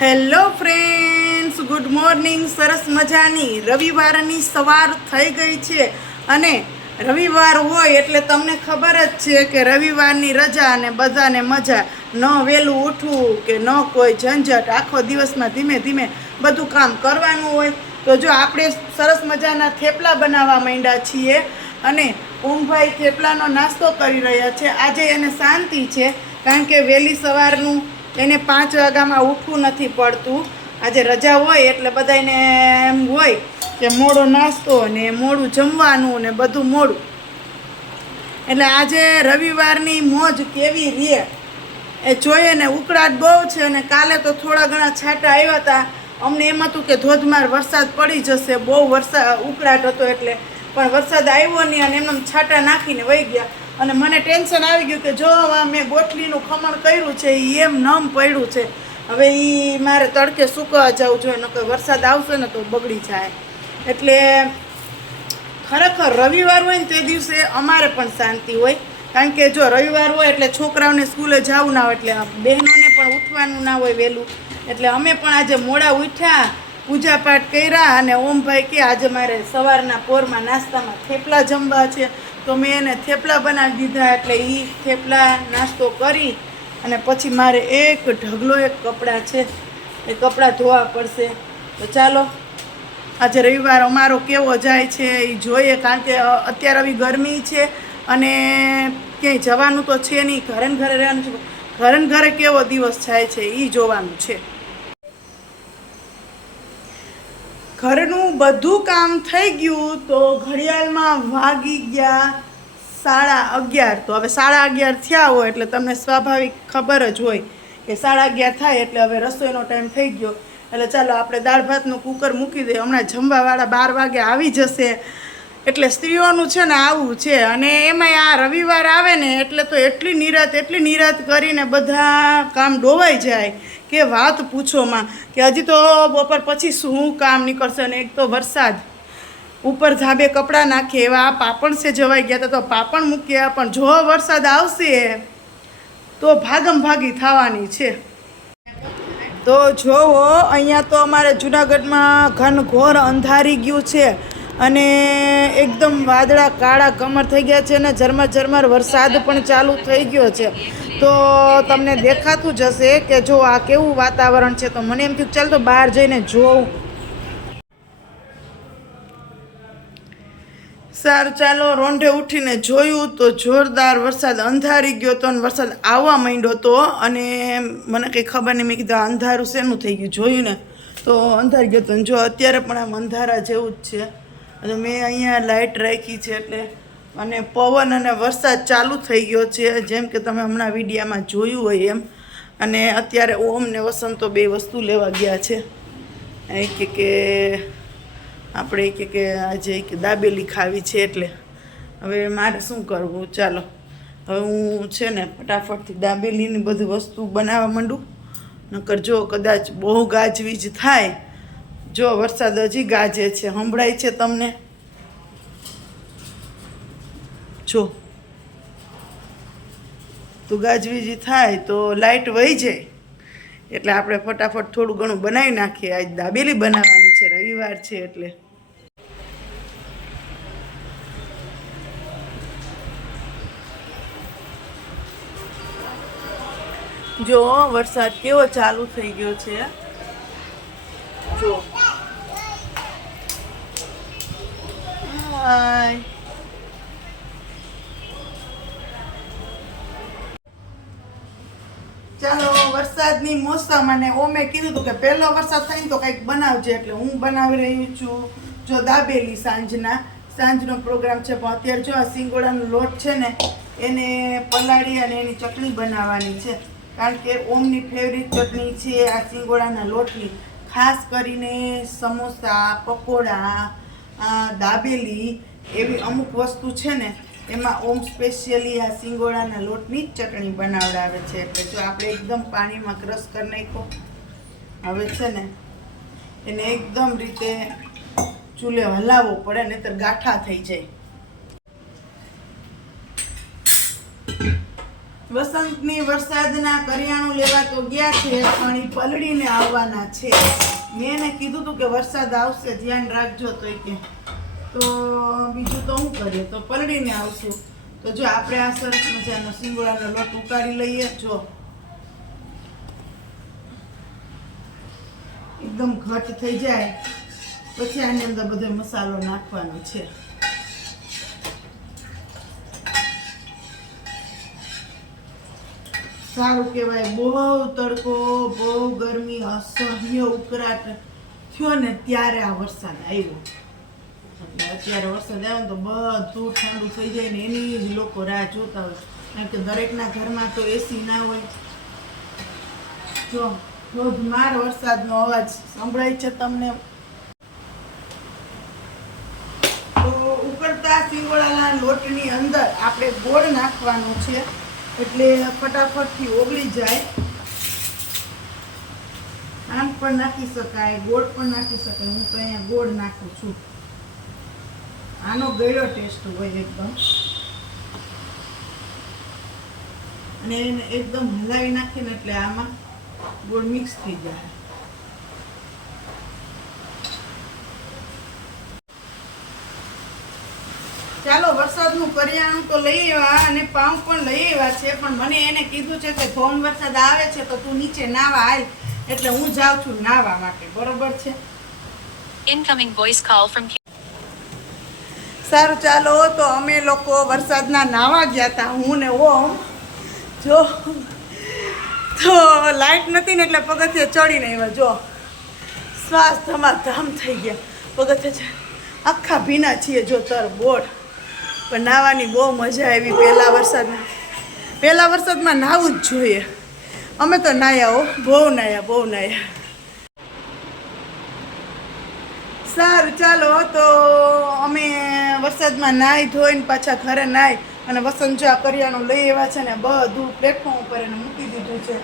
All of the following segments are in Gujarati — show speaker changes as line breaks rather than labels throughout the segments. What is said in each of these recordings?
હેલો ફ્રેન્ડ્સ ગુડ મોર્નિંગ સરસ મજાની રવિવારની સવાર થઈ ગઈ છે. અને રવિવાર હોય એટલે તમને ખબર જ છે કે રવિવારની રજા અને બધાને મજા. ન વહેલું ઉઠવું કે ન કોઈ ઝંઝટ. આખો દિવસમાં ધીમે ધીમે બધું કામ કરવાનું હોય. તો જો આપણે સરસ મજાના થેપલા બનાવવા માંડ્યા છીએ અને ઓમભાઈ થેપલાનો નાસ્તો કરી રહ્યા છે. આજે એને શાંતિ છે, કારણ કે વહેલી સવારનું એને પાંચ વાગ્યામાં ઉઠવું નથી પડતું. આજે રજા હોય એટલે બધાને એમ હોય કે મોડો નાસ્તો ને મોડું જમવાનું ને બધું મોડું. એટલે આજે રવિવારની મોજ કેવી રે એ જોઈએ ને ઉકળાટ બહુ છે અને કાલે તો થોડા ઘણા છાંટા આવ્યા હતા. અમને એમ હતું કે ધોધમાર વરસાદ પડી જશે, બહુ વરસાદ ઉકળાટ હતો એટલે. પણ વરસાદ આવ્યો નહીં અને એમને છાંટા નાખીને વહી ગયા. અને મને ટેન્શન આવી ગયું કે જો મેં ગોઠલીનું ખમણ કર્યું છે એ એમ નમ પડ્યું છે. હવે એ મારે તડકે સૂકવા જવું જોઈએ, નકર વરસાદ આવશે ને તો બગડી જાય. એટલે ખરેખર રવિવાર હોય ને તે દિવસે અમારે પણ શાંતિ હોય. કારણ કે જો રવિવાર હોય એટલે છોકરાઓને સ્કૂલે જવું ના હોય, એટલે બહેનોને પણ ઉઠવાનું ના હોય વહેલું. એટલે અમે પણ આજે મોડા ઉઠ્યા, પૂજાપાઠ કર્યા અને ઓમભાઈ કે આજે મારે સવારના પોરમાં નાસ્તામાં થેપલા જમવા છે. તો મેં એને થેપલા બનાવી દીધા એટલે એ થેપલા નાસ્તો કરી અને પછી મારે એક ઢગલો એક કપડાં છે, એ કપડાં ધોવા પડશે. તો ચાલો, આજે રવિવાર અમારો કેવો જાય છે એ જોઈએ, કારણ કે અત્યારે આવી ગરમી છે અને ક્યાંય જવાનું તો છે નહીં, ઘરે ઘરે રહેવાનું છે. ઘરે ઘરે કેવો દિવસ જાય છે એ જોવાનું છે. ઘરનું બધું કામ થઈ ગયું તો ઘડિયાળમાં વાગી ગયા સાડા અગિયાર. તો હવે સાડા અગિયાર થયા હોય એટલે તમને સ્વાભાવિક ખબર જ હોય કે સાડા અગિયાર થાય એટલે હવે રસોઈનો ટાઈમ થઈ ગયો. એટલે ચાલો આપણે દાળ ભાતનું કુકર મૂકી દઈએ. હમણાં જમવાવાળા બાર વાગે આવી જશે. એટલે સ્ત્રીઓનું છે ને આવું છે. અને એમાંય આ રવિવાર આવે ને એટલે તો એટલી નિરાત એટલી નિરાત કરીને બધા કામ ડોવાઈ જાય કે વાત પૂછોમાં કે હજી તો બપોર પછી શું કામ નીકળશે અને એક તો વરસાદ. ઉપર ધાબે કપડાં નાખીએ, એવા આ પાપણ છે જવાઈ ગયા હતા તો પાપણ મૂક્યા પણ જો વરસાદ આવશે તો ભાગમ ભાગી થવાની છે. તો જોવો, અહીંયા તો અમારે જુનાગઢમાં ઘનઘોર અંધારી ગયું છે. અને એકદમ વાદળા, કાળા, કમર થઈ ગયા છે અને ઝરમર ઝરમર વરસાદ પણ ચાલુ થઈ ગયો છે. તો તમને દેખાતું જ હશે કે જો આ કેવું વાતાવરણ છે, તો મને એમ થયું ચાલ તો બહાર જઈને જોઉં. સારું, ચાલો, રોંઢે ઉઠીને જોયું તો જોરદાર વરસાદ અંધારી ગયો તો અને વરસાદ આવવા માંડ્યો હતો અને મને કંઈ ખબર નહીં, મેં કીધું અંધારું શેનું થઈ ગયું જોયું ને. તો અંધારી ગયો તો અને જો અત્યારે પણ આમ અંધારા જેવું જ છે. અને મેં અહીંયા લાઇટ રાખી છે એટલે અને પવન અને વરસાદ ચાલુ થઈ ગયો છે, જેમ કે તમે હમણાં વિડીયામાં જોયું હોય એમ. અને અત્યારે ઓમ ને વસંતો બે વસ્તુ લેવા ગયા છે. એ કે કે આપણે કે કે આજે કે દાબેલી ખાવી છે એટલે. હવે મારે શું કરવું? ચાલો. હવે હું છે ને ફટાફટથી દાબેલીની બધી વસ્તુ બનાવવા માંડું. નકર જો કદાચ બહુ ગાજવીજ થાય જો વરસાદ હજી ગાજે છે, સંભળાય છે તમને? જો. તો ગાજવીજી થાય તો લાઇટ વહી જાય. એટલે આપણે ફટાફટ થોડું ઘણું બનાવી નાખીએ. આજ દાબેલી બનાવવાની છે, રવિવાર છે એટલે. જો વરસાદ કેવો ચાલુ થઈ ગયો છે. વરસાદની મોસમ અને ઓમે કીધું હતું કે પહેલો વરસાદ થાય તો કંઈક બનાવજે એટલે હું બનાવી રહી છું. જો દાબેલી સાંજના, સાંજનો પ્રોગ્રામ છે, પણ અત્યારે જો આ સિંગોડાનો લોટ છે ને, એને પલાળી અને એની ચટણી બનાવવાની છે. કારણ કે ઓમની ફેવરિટ ચટણી છે આ સિંગોડાના લોટની. ખાસ કરીને સમોસા, પકોડા દાબેલી એવી અમુક વસ્તુ છે ને એમાં ઓમ સ્પેશિયલી આ સિંગોડાના લોટની જ ચટણી બનાવડાવે છે. એટલે જો આપણે એકદમ પાણીમાં ક્રશ કરી નાખો હવે છે ને એને એકદમ રીતે ચૂલે હલાવવો પડે, નહીતર ગાંઠા થઈ જાય. વસંતની વરસાદના કરિયાણું લેવા તો ગયા છે, પણ એ પલળીને આવવાના છે. મેં એને કીધું હતું કે વરસાદ આવશે, ધ્યાન રાખજો તો કે તો બીજું તો શું કરીએ? તો પલળીને આવશું. તો જો આપણે આ સરસ મજાનો સિંગોળાનો લોટ ઉકાળી લઈએ. જો. એકદમ ઘટ થઈ જાય. પછી આની અંદર બધો મસાલો નાખવાનો છે. સારું કહેવાય, બહુ તડકો, બહુ ગરમી, અસહ્ય ઉકળાટ થયો ને ત્યારે આ વરસાદ આવ્યો. અત્યારે વરસાદ આવ્યો ને તો બધું ઠંડુ થઈ જાય ને એની જ લોકો રાહ જોતા હોય. કારણ કે દરેકના ઘરમાં તો એસી ના હોય. જો, ધોધમાર વરસાદનો અવાજ સંભળાય છે તમને? લોટની અંદર આપણે ગોળ નાખવાનું છે. એટલે ફટાફટથી ઓગળી જાય. આમ પણ નાખી શકાય, ગોળ પણ નાખી શકાય. હું તો અહીંયા ગોળ નાખું છું. આનો ગળ્યો ટેસ્ટ હોય એકદમ. અને એને એકદમ હલાવી નાખીને એટલે આમાં ગોળ મિક્સ થઈ જાય ચાલો, વરસાદનું કરિયાણું તો લઈ આવ્યા અને પાઉં પણ લઈ આવ્યા છે, પણ મને એને કીધું છે કે ધોમ વરસાદ આવે છે તો તું નીચે નાવા આય એટલે હું જાઉં છું નાવા માટે. બરોબર છે?
ઇનકમિંગ વોઇસ કોલ from
સારું ચાલો તો અમે લોકો વરસાદના નાવા ગયા હતા હું ને ઓમ. જો, તો લાઈટ નથી ને એટલે પગથિયે ચડીને આવ્યા. જો, શ્વાસ ધમાધમ થઈ ગયા. પગથિયે આખા ભીના છીએ જો તર બોટ. પણ નાવાની બહુ મજા આવી પહેલા વરસાદમાં. પહેલાં વરસાદમાં નાહવું જ જોઈએ. અમે તો નાયા હો, બહુ નાયા બહુ નાયા. સારું, ચાલો તો અમે વરસાદમાં નાહી ધોઈને પાછા ઘરે નાહી અને વસંત જો આ કરિયાણું લઈ આવ્યા છે ને બધું પ્લેટફોર્મ ઉપર એને મૂકી દીધું છે.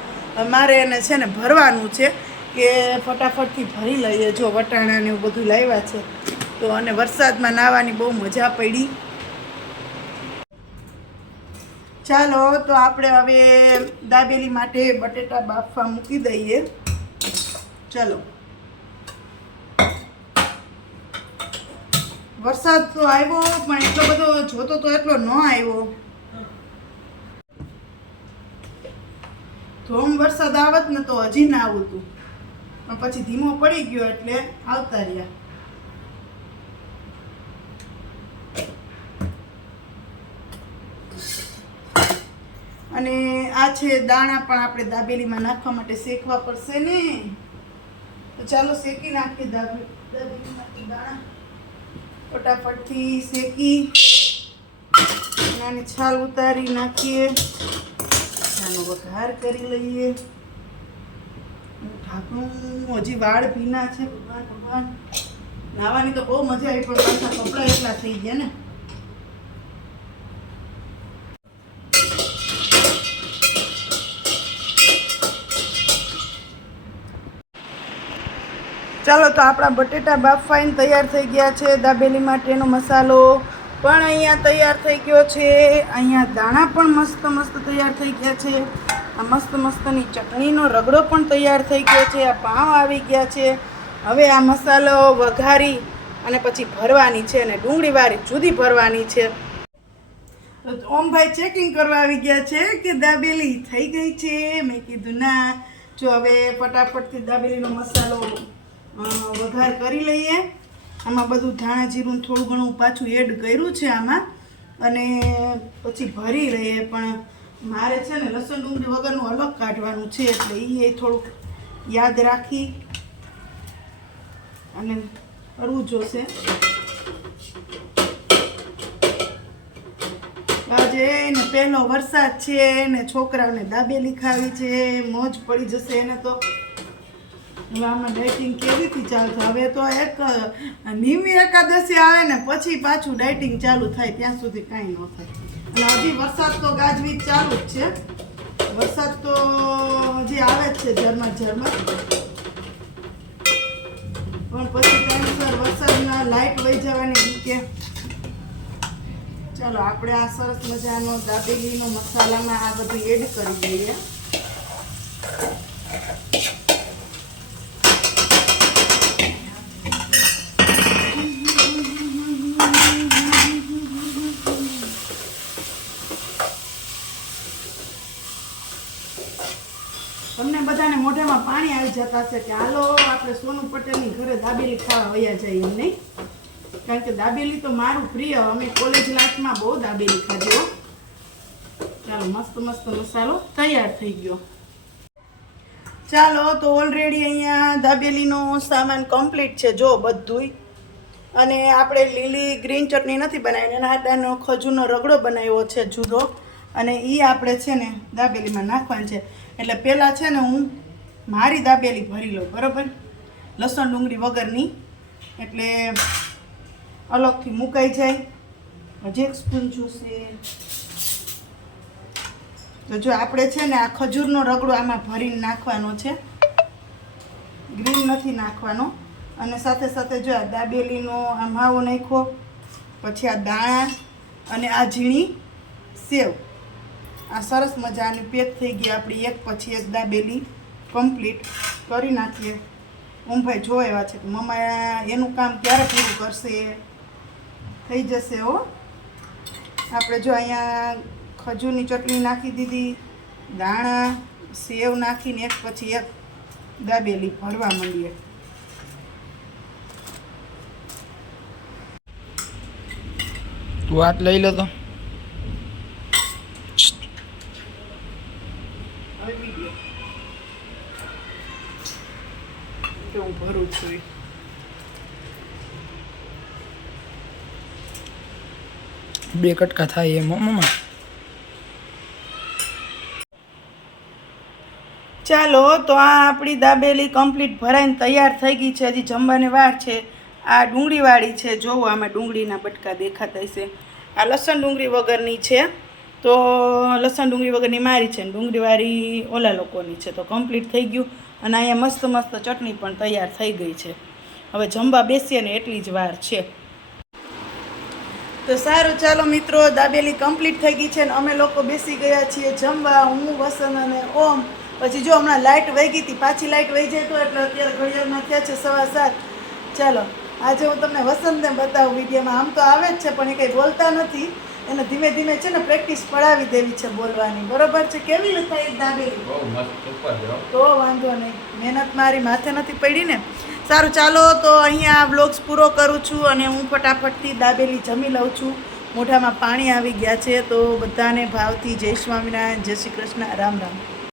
મારે એને છે ને ભરવાનું છે કે ફટાફટથી ભરી લઈએ જો વટાણા ને એવું બધું લાવ્યા છે. તો અને વરસાદમાં નાહવાની બહુ મજા પડી. ચાલો તો આપણે હવે દાબેલી માટે બટેટા બાફવા મૂકી દઈએ. ચલો. વરસાદ તો આવ્યો, પણ એટલો બધો જોતો તો એટલો ન આવ્યો. ધોમ વરસાદ આવત ને તો હજી ના આવતું. પણ પછી ધીમો પડી ગયો એટલે આવતા રહ્યા. અને આ છે દાણા પણ આપણે દાબેલીમાં નાખવા માટે શેકવા પડશે ને. તો ચાલો શેકી નાખીએ દાબે, દાબેલીમાંથી દાણા. ફટાફટથી શેકી. નાની છાલ ઉતારી નાખીએ. નાનો વઘાર કરી લઈએ. ઢાંકણું, હજી વાળ ભીના છે, ભગવાન ભગવાન. નાવાની તો બહુ મજા આવી પણ પાછા કપડાં એટલા થઈ ગયા ને. ચાલો તો આપણા બટેટા બાફાઈને તૈયાર થઈ ગયા છે. દાબેલી માટેનો મસાલો પણ અહીંયા તૈયાર થઈ ગયો છે. અહીંયા દાણા પણ મસ્ત મસ્ત તૈયાર થઈ ગયા છે. આ મસ્ત મસ્તની ચટણીનો રગડો પણ તૈયાર થઈ ગયો છે. આ પાઉં આવી ગયા છે. હવે આ મસાલો વઘારી અને પછી ભરવાની છે અને ડુંગળીવાળી જુદી ભરવાની છે. ઓમભાઈ ચેકિંગ કરવા આવી ગયા છે કે દાબેલી થઈ ગઈ છે. મેં કીધું ના. જો હવે ફટાફટથી દાબેલીનો મસાલો વઘાર કરી લઈએ. આમાં બધું ધાણા જીરું થોડું ઘણું પાછું એડ કર્યું છે આમાં. અને પછી ભરી લઈએ, પણ મારે છે ને લસણ ડુંગળી વગરનું અલગ કાઢવાનું છે, એટલે એ થોડુંક યાદ રાખી અને કરવું જોશે. આજે ને પહેલો વરસાદ છે ને છોકરાઓને દાબેલી ખાવી છે, મોજ પડી જશે એને તો. આમાં ડાયટિંગ કેવીથી ચાલશે હવે તો એક નિમી એકાદશી આવે ને પછી પાછું ડાયટિંગ ચાલુ થાય, ત્યાં સુધી કાંઈ ન થાય. અને હજી વરસાદ તો ગાજવીજ ચાલુ જ છે. વરસાદ તો હજી આવે જ છે ઝરમર ઝરમર. પણ પછી ટાઈમસર વરસાદના લાઇટ વહી જવાની કે. ચાલો, આપણે આ સરસ મજાનો દાબેલીનો મસાલામાં આ બધું એડ કરી દઈએ તમને બધાને મોઢામાં પાણી આવી જતા હશે કે હાલો, આપણે સોનુ પટેલની ઘરે દાબેલી ખાવા વયા જઈએ એમ નહીં. કારણ કે દાબેલી તો મારું પ્રિય, અમે કોલેજ લાઈફમાં બહુ દાબેલી ખાધી ચાલો, મસ્ત મસ્ત મસાલો તૈયાર થઈ ગયો. ચાલો, તો ઓલરેડી અહીંયા દાબેલીનો સામાન કમ્પ્લીટ છે, જો બધુંય. અને આપણે લીલી ગ્રીન ચટણી નથી બનાવી એના આદાનો ખજૂરનો રગડો બનાવ્યો છે જુદો. અને એ આપણે છે ને દાબેલીમાં નાખવાનું છે. એટલે પહેલાં છે ને હું મારી દાબેલી ભરી લઉં, બરાબર? લસણ ડુંગળી વગરની, એટલે અલગથી મુકાઈ જાય. હજી એક સ્પૂન જોશે તો જો આપણે છે ને આ ખજૂરનો રગડો આમાં ભરીને નાખવાનો છે. ગ્રીન નથી નાખવાનો. અને સાથે સાથે જો આ દાબેલીનો આ માવો નાખ્યો, પછી આ દાણા અને આ ઝીણી સેવ. આ સરસ મજાની પેક થઈ ગઈ આપણી એક પછી એક દાબેલી. કમ્પ્લીટ કરી નાખીએ. ઓમભાઈ જો એવા છે કે મમ્મા, એનું કામ ક્યારે પૂરું કરશે? થઈ જશે હો. આપણે જો અહીંયા ખજૂરની ચટણી નાખી દીધી, દાણા, સેવ નાખીને એક પછી એક દાબેલી ભરવા માંડીએ.
તું હાથ લઈ લે તો
હવે બીજો કે હું ભરું છું
બે કટકા થાય એમ મમ્મા.
ચાલો તો આ આપણી દાબેલી કમ્પ્લીટ ભરાઈને તૈયાર થઈ ગઈ છે. હજી જમવાની વાર છે. આ ડુંગળીવાળી છે. જોવો આમાં ડુંગળીના બટકા દેખાતા હશે. આ લસણ ડુંગળી વગરની છે. તો લસણ ડુંગળી વગરની મારી છે ને ડુંગળીવાળી ઓલા લોકોની છે. તો કમ્પ્લીટ થઈ ગયું. અને અહીંયા મસ્ત મસ્ત ચટણી પણ તૈયાર થઈ ગઈ છે. હવે જમવા બેસીએ ને એટલી જ વાર છે. તો સારું, ચાલો મિત્રો, દાબેલી કમ્પ્લીટ થઈ ગઈ છે ને અમે લોકો બેસી ગયા છીએ જમવા. હું, વસન અને ઓમ. પછી જો હમણાં લાઇટ વહી ગઈ હતી, પાછી લાઇટ વહી જાય તો એટલે અત્યારે ઘડિયાળમાં થયા છે સવા સાત. ચાલો, આજે હું તમને વસંતને બતાવું વિડીયોમાં. આમ તો આવે જ છે, પણ એ કંઈ બોલતા નથી. એને ધીમે ધીમે છે ને પ્રેક્ટિસ પડાવી દેવી છે બોલવાની. બરોબર છે? કેવી લખાય દાબેલી? તો વાંધો નહીં. મહેનત મારી માથે નથી પડી ને. સારું ચાલો તો અહીંયા વ્લોગ્સ પૂરો કરું છું અને હું ફટાફટથી દાબેલી જમી લઉં છું. મોઢામાં પાણી આવી ગયા છે તો બધાને ભાવથી જય સ્વામિનારાયણ જય શ્રી કૃષ્ણ. રામ રામ.